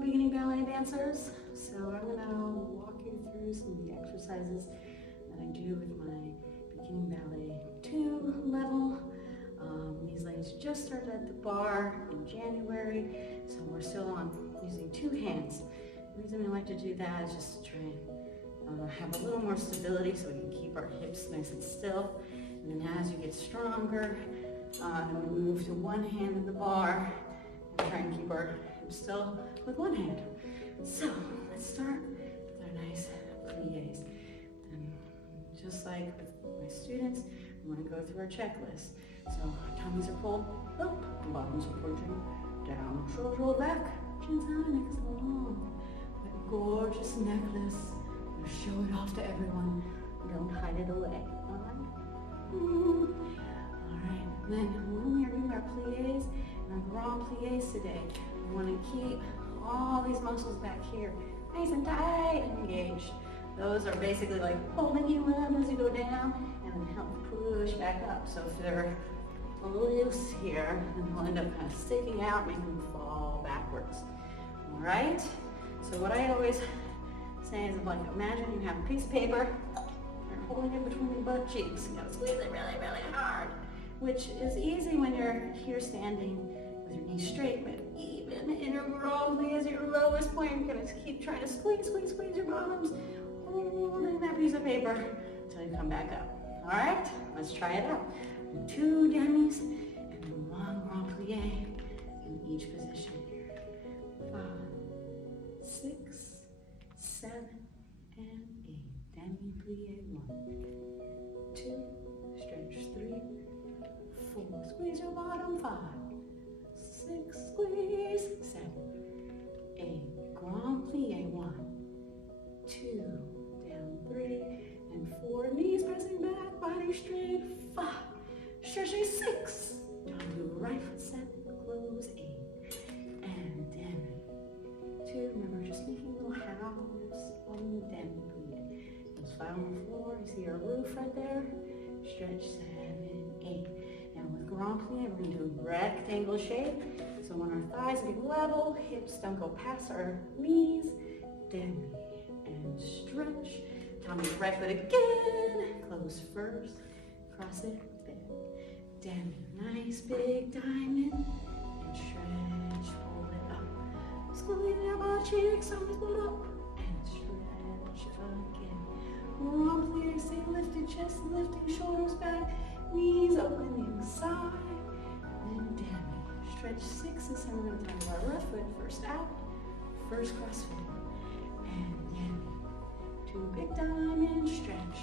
beginning ballet dancers. So I'm going to walk you through some of the exercises that I do with my Beginning Ballet 2 level. These ladies just started at the bar in January, so we're still on using 2 hands. The reason we like to do that is just to try and have a little more stability so we can keep our hips nice and still. And then as you get stronger, we move to 1 hand at the bar and try and keep our hips still with 1 hand. So let's start with our nice pliés. And just like with my students, we want to go through our checklist. So our tummies are pulled up, bottoms are pushing down, shoulders roll back, chins out, neck is long. That gorgeous necklace. Show it off to everyone. Don't hide it away. All right. All right. Then when we are doing our pliés and our grand pliés today, we want to keep all these muscles back here nice and tight and engaged. Those are basically like holding you up as you go down and then help push back up. So if they're loose here, then they'll end up kind of sticking out, making them fall backwards. All right. So what I always say is, like, imagine you have a piece of paper, you're holding it between your butt cheeks. You gotta squeeze it really, really hard, which is easy when you're here standing with your knees straight, but even in your grand plié as your lowest point, you're gonna keep trying to squeeze, squeeze, squeeze your bottoms, holding that piece of paper until you come back up. All right, let's try it out. 2 demis and then 1 grand plié in each position. 5, 6, 7, and 8. Demi plié. 1, 2, stretch 3, 4. Squeeze your bottom. 5, 6, squeeze. 7, 8. Grand plié. 1, 2, down 3, and 4. Knees pressing back, body straight. 5, stretching 6. Down to right foot set, close 8, and demi. 2. Remember, just making a little house on the demi plié. Those 5 on the floor. You see our roof right there. Stretch 7, 8. Now with grand plié, we're going to do a rectangle shape. So when our thighs get level, hips don't go past our knees. Demi and stretch. Tommy right foot again. Close first. Cross it. Bend. Demi. Nice big diamond. And stretch. Pull it up. Squeeze your butt cheeks, arms pull up, and stretch again. Grand plié, stay lifted, chest lifting, shoulders back, knees opening side, and demi. Stretch 6 and 7 at a time. Our left foot first out, first cross foot, and demi. 2 big diamond, stretch,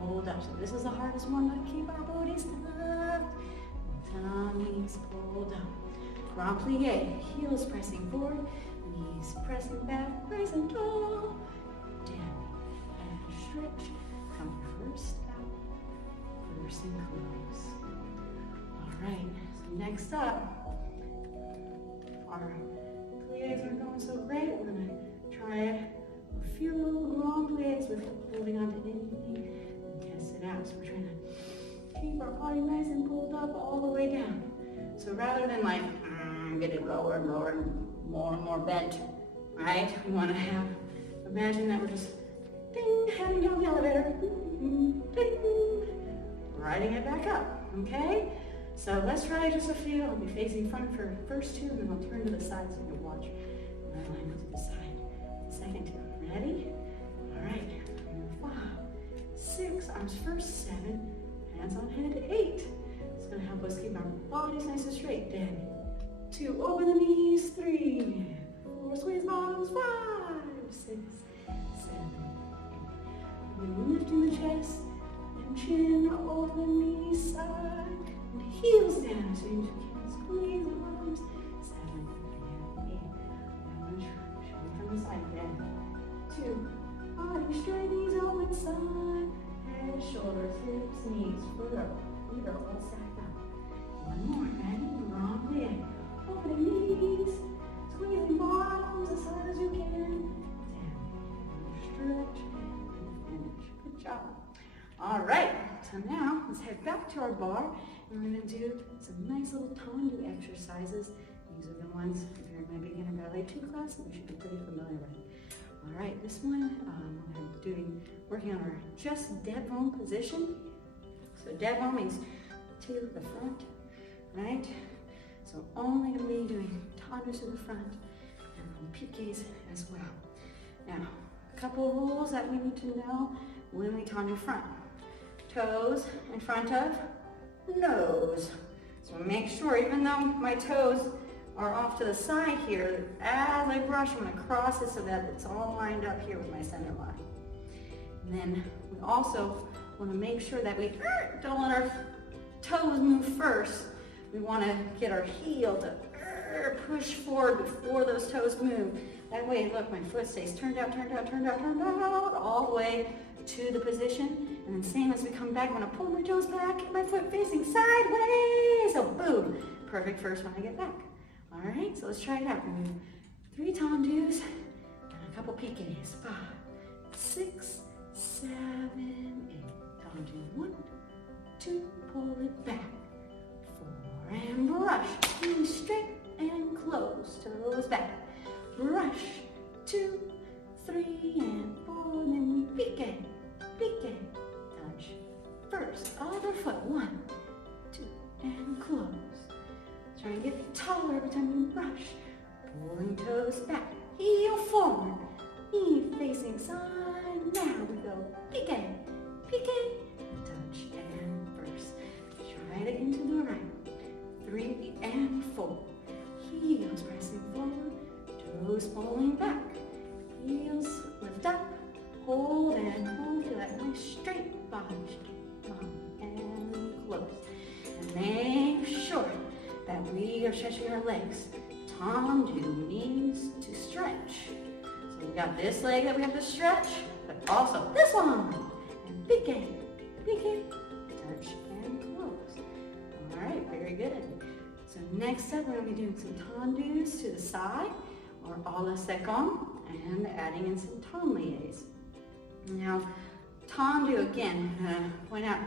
hold up. So this is the hardest one to keep our bodies tucked. Tummies pulled up. Grand plié, heels pressing forward, knees pressing back, nice and tall. Demi and stretch. Come first out, first and close. All right, so next up, our pliés aren't going so great. We're going to try a few grand pliés with holding on to anything and test it out. So we're trying to keep our body nice and pulled up all the way down. So rather than like get it lower and lower and more bent, right? We want to imagine that we're just ding, heading down the elevator, ding, riding it back up, okay? So let's try just a few. I'll be facing front for the first 2, and then I'll turn to the side so you can watch my line to the side. Second 2, ready? All right, 5, 6, arms first, 7, hands on head, 8. It's gonna help us keep our bodies nice and straight. Then 2, open the knees, 3, 4, squeeze bottoms, 5, 6, 7, 8. Then lifting the chest and chin over the knees, side, and heels down so you can squeeze the bottoms, 7 and 8. And shoulder from the side, then 2, body straight, knees open, side, head, shoulders, hips, knees, foot up, feet are all stacked up. 1 more, ready? Grand plié. Opening knees, squeezing bottoms as hard as you can. Down, stretch, and finish. Good job. All right, so now let's head back to our bar, and we're going to do some nice little tendu exercises These are the ones, if you're in my Beginner Ballet 2 class, you should be pretty familiar with. All right, this one, we're working on our just devant position. So devant means to the front, right? So only going to be doing tendus to the front and piqués as well. Now, a couple rules that we need to know when we tendu front. Toes in front of nose. So make sure, even though my toes are off to the side here, as I brush, I'm going to cross it so that it's all lined up here with my center line. And then we also want to make sure that we don't let our toes move first. We want to get our heel to push forward before those toes move. That way, look, my foot stays turned out, turned out, turned out, turned out, all the way to the position. And then same as we come back, I'm going to pull my toes back, keep my foot facing sideways. So boom, perfect first when I get back. All right, so let's try it out. We're going to do 3 tendus and a couple piqués. 5, 6, 7, 8. Tendu 1, 2, pull it back. 4 and brush. 2 straight and close. Toes back. Brush. 2, 3 and 4. And then piqué, piqué. Touch. First, other foot. 1, 2 and close. Try and get taller every time you brush. Pulling toes back, heel forward, knee facing side. Now we go piqué, piqué, touch and first. Try it again to the right. 3 and 4. Heels pressing forward, toes pulling back. Heels lift up, hold and hold to that nice straight body. And close. And make sure that we are stretching our legs. Tendu means to stretch. So we got this leg that we have to stretch, but also this one. And piqué, piqué, touch and close. All right, very good. So next up, we're going to be doing some tendus to the side, or à la seconde, and adding in some tourniquets. Now, tendu, again, point out,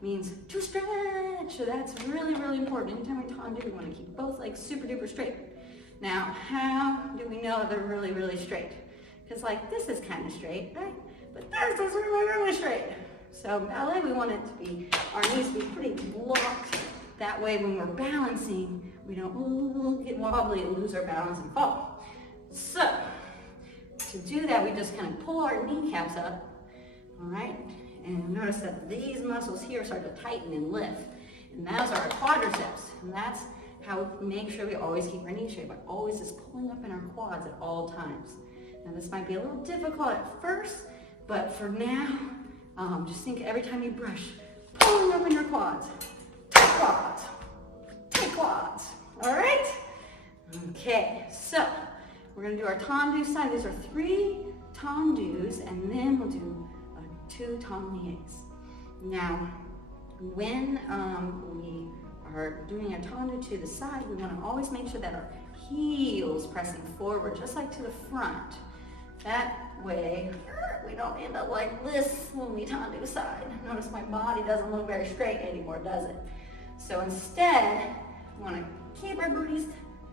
means to stretch. So that's really, really important. Anytime we tendu, we want to keep both legs super duper straight. Now, how do we know they're really, really straight? Because like this is kind of straight, right? But this is really, really straight. So ballet, we want it to be, our knees to be pretty blocked. That way when we're balancing, we don't get wobbly and lose our balance and fall. So, to do that, we just kind of pull our kneecaps up, all right? And notice that these muscles here start to tighten and lift. And those are our quadriceps. And that's how we make sure we always keep our knees straight, but always just pulling up in our quads at all times. Now this might be a little difficult at first, but for now, just think every time you brush, pulling up in your quads. Tight quads. Tight quads. All right? Okay, so we're going to do our tendu side. These are 3 tendus, and then we'll do 2 tourniquets. Now, when we are doing a tendu to the side, we want to always make sure that our heels pressing forward, just like to the front. That way, we don't end up like this when we tendu side. Notice my body doesn't look very straight anymore, does it? So instead, we want to keep our booties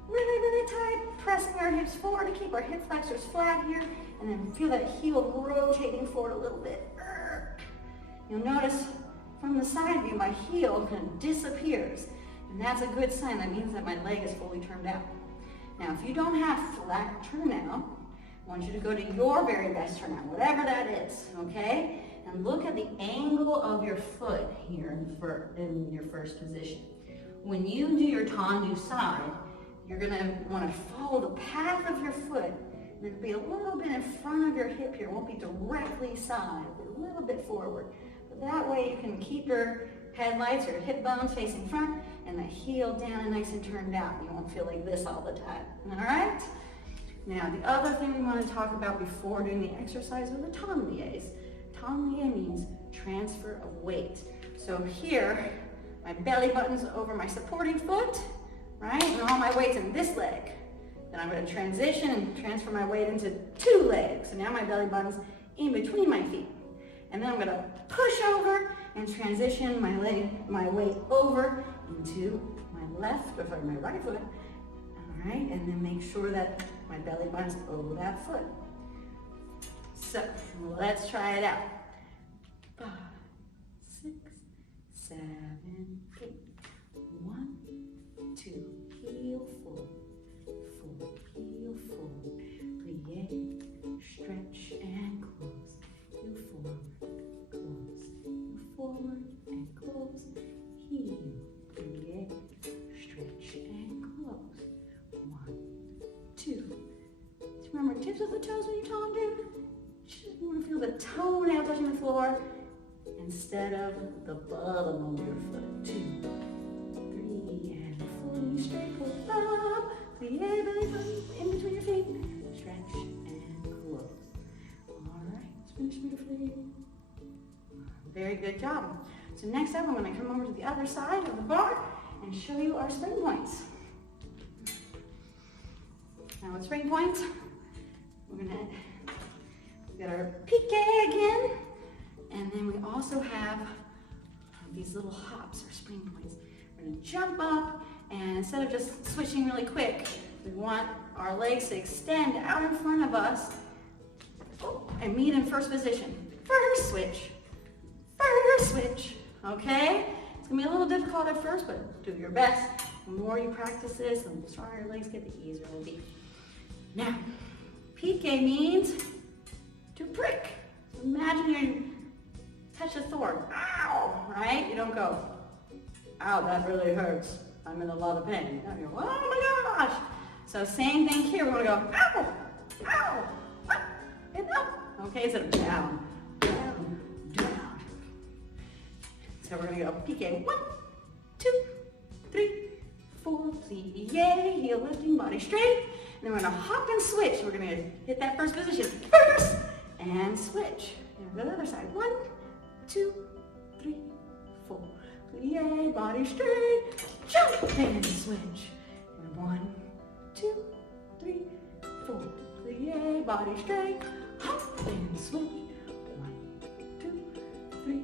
really, really tight, pressing our hips forward to keep our hip flexors flat here, and then feel that heel rotating forward a little bit. You'll notice from the side view, my heel kind of disappears, and that's a good sign. That means that my leg is fully turned out. Now, if you don't have flat turnout, I want you to go to your very best turnout, whatever that is, okay? And look at the angle of your foot here in your first position. When you do your tendu side, you're gonna wanna follow the path of your foot, and it'll be a little bit in front of your hip here. It won't be directly side, a little bit forward. But that way you can keep your headlights or hip bones facing front, and the heel down and nice and turned out. You won't feel like this all the time, all right? Now, the other thing we want to talk about before doing the exercise are the tourniquets. Tourniquet means transfer of weight. So here, my belly button's over my supporting foot, right? And all my weight's in this leg. Then I'm going to transition and transfer my weight into 2 legs. So now my belly button's in between my feet. And then I'm going to push over and transition my weight over into my right foot. All right, and then make sure that my belly button's over that foot. So let's try it out. 5, 6, 7, 8. 1, 2, heel forward, forward, heel forward, plie, stretch and close, heel forward, close, heel forward and close, heel, plie, stretch and close. 1, 2. Remember, tips of the toes when you tell them to. You want to feel the toenail touching the floor instead of the bottom of your foot. 2, 3, and fully straight, pull up, plie, belly button in between your feet, stretch and close. All right, let's finish beautifully. Very good job. So next up, I'm going to come over to the other side of the bar and show you our spring points. Now with spring points, we've got our piqué again, and then we also have these little hops or spring points. We're going to jump up, and instead of just switching really quick, we want our legs to extend out in front of us and meet in first position. First switch, okay? It's going to be a little difficult at first, but do your best. The more you practice this, and the stronger your legs get, the easier it will be. Now, piqué means to prick. So imagine you touch a thorn. Ow, right? You don't go, ow, that really hurts. I'm in a lot of pain. You go, oh my gosh. So same thing here. We're going to go, ow, ow, up, and up. Okay, instead of down, down, down. So we're going to go piqué. 1, 2, 3, 4. Plie, heel lifting, body straight. And then we're going to hop and switch. We're going to hit that first position first and switch. And go to the other side. 1, 2, 3, 4. Plie, body straight, jump and switch. And 1, 2, 3, 4. Plie, body straight, hop and switch. 1, 2, 3,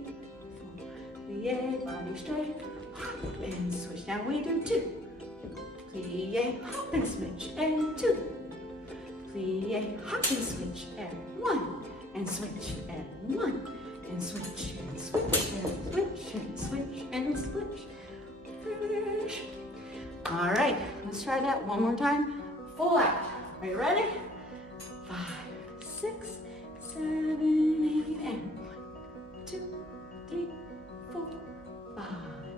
4. Plie, body straight, hop and switch. Now we do 2. Plie, hop and switch, and 2. Plie, hop and switch, and 1. And switch, and 1. And switch, and switch, and switch, and switch, and switch. Finish. All right, let's try that one more time. Full out. Are you ready? 5, 6, 7, 8, and 1, 2, 3, 4, 5,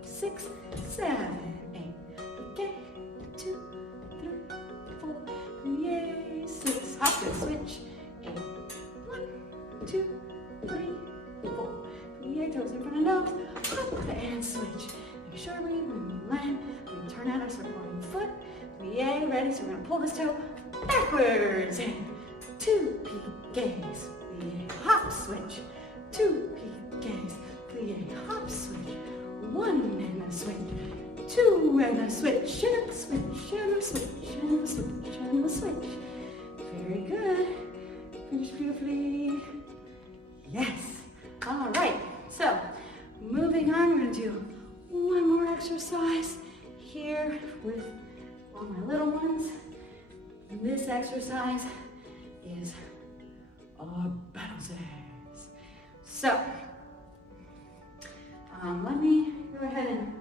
6, 7, 8. Okay. 2, 3, 4, yay, 6, hop and switch, 8, 1, 2, 3, 4, yay, toes in front of nose, hop and switch. Make sure when we land, we turn out our supporting foot, yay, ready, so we're going to pull this toe backwards, and 2 piqués, plie, hop, switch, 2 piqués, plie, hop, switch, 1 and a switch, 2 and a switch, and a switch, and a switch, and a switch, and a switch. Very good. Finish beautifully. Yes. All right. So, moving on, we're going to do one more exercise here with all my little ones. And this exercise is our balancés. So, let me go ahead and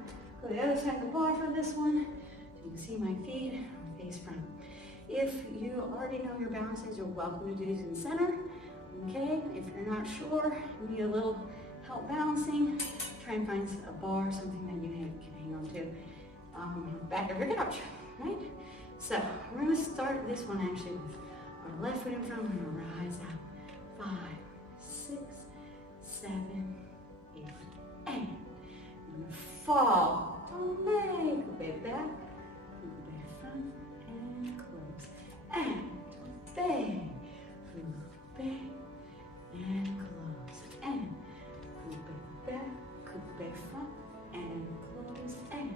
go to the other side of the bar for this one. So you can see my feet face front. If you already know your balances, you're welcome to do these in center. Okay, if you're not sure, you need a little help balancing, try and find a bar, something that you can hang on to back of your couch, right? So we're going to start this one actually with our left foot in front. We're going to rise out. 5, 6, 7, 8, and we're going to fall. Tombe, coupe back, coupe front, and close. And tombe, coupe, and close. And coupe back, coupe front, and close. And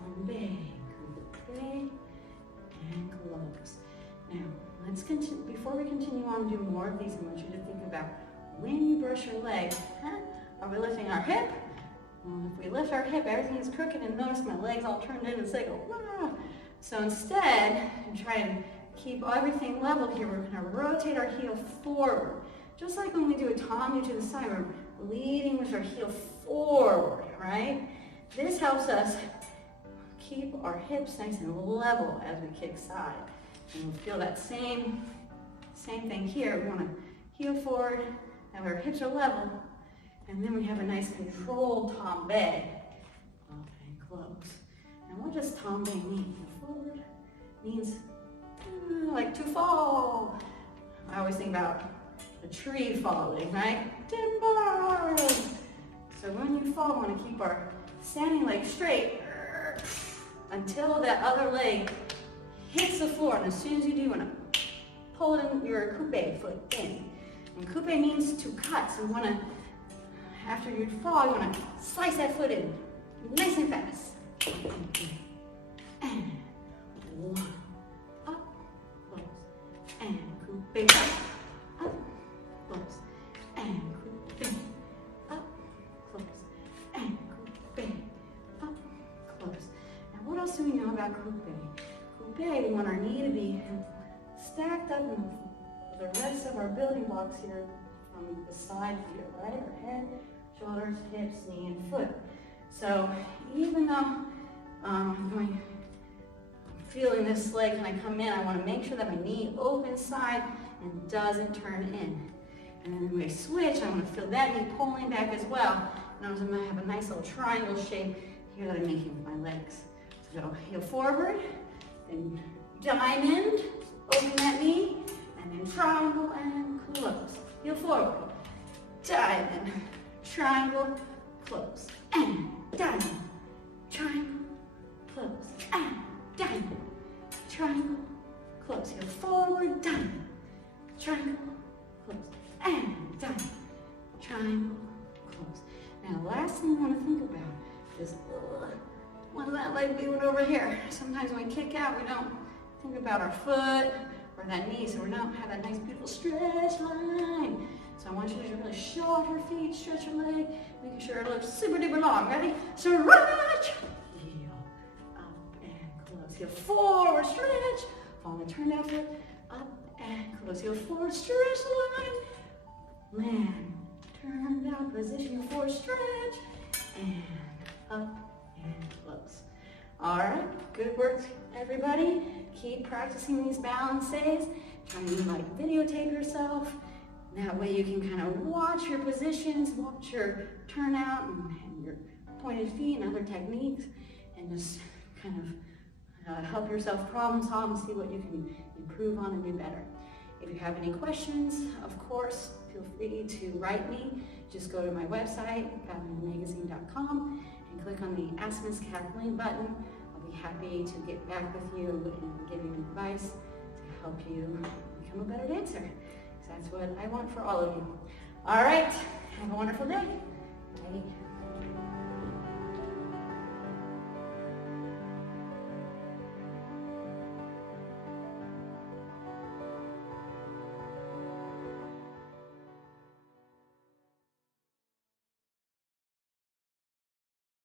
tombe, coupe, and close. Now, let's continue. Before we continue on and do more of these, I want you to think about when you brush your leg. Are we lifting our hip? Well, if we lift our hip, everything is crooked, and notice my legs all turned in and say, wow. So instead, try and keep everything level here. We're going to rotate our heel forward. Just like when we do a tommy to the side, we're leading with our heel forward, right? This helps us keep our hips nice and level as we kick side. And we'll feel that same thing here. We want to heel forward, and our hips are level, and then we have a nice controlled tombe. Okay, close. And what does tombe mean? Forward means like to fall. I always think about a tree falling, right? Timber! So when you fall, we want to keep our standing leg straight until that other leg hits the floor. And as soon as you do, you want to pull in your coupe foot in. And coupe means to cut. So you want to, after you fall, you want to slice that foot in nice and fast. And one, up, close, and coupe, up, close, and coupe, up, close, and coupe, up, close. Now what else do we know about coupe? Coupe, we want our knee to be stacked up in the rest of our building blocks here from the side here, right? Our head, shoulders, hips, knee, and foot. So even though I'm feeling this leg when I come in, I want to make sure that my knee opens side and doesn't turn in. And then when I switch, I want to feel that knee pulling back as well. And I'm going to have a nice little triangle shape here that I'm making with my legs. So go heel forward, then diamond, open that knee, and then triangle and close. Heel forward, diamond, triangle, close, and diamond, triangle, close, and diamond, triangle, close. Heel forward, diamond, triangle, close, and diamond, triangle, close. Now, the last thing we want to think about is what is that leg doing over here? Sometimes when we kick out, we don't think about our foot or that knee, so we don't have that nice, beautiful stretch line. So I want you to really show off your feet, stretch your leg, making sure it looks super duper long. Ready? Stretch. Heel up and close. Heel forward, stretch. Follow the turned out foot. Up and close. Heel forward, stretch line. Land. Turned out position. Heel forward, stretch. And up and close. All right. Good work, everybody. Keep practicing these balancés. Try to like videotape yourself. That way you can kind of watch your positions, watch your turnout and your pointed feet and other techniques, and just kind of help yourself problem solve and see what you can improve on and do better. If you have any questions, of course, feel free to write me. Just go to my website, KathleenMagazine.com, and click on the Ask Miss Kathleen button. I'll be happy to get back with you and give you advice to help you become a better dancer. That's what I want for all of you. All right, have a wonderful day. Bye.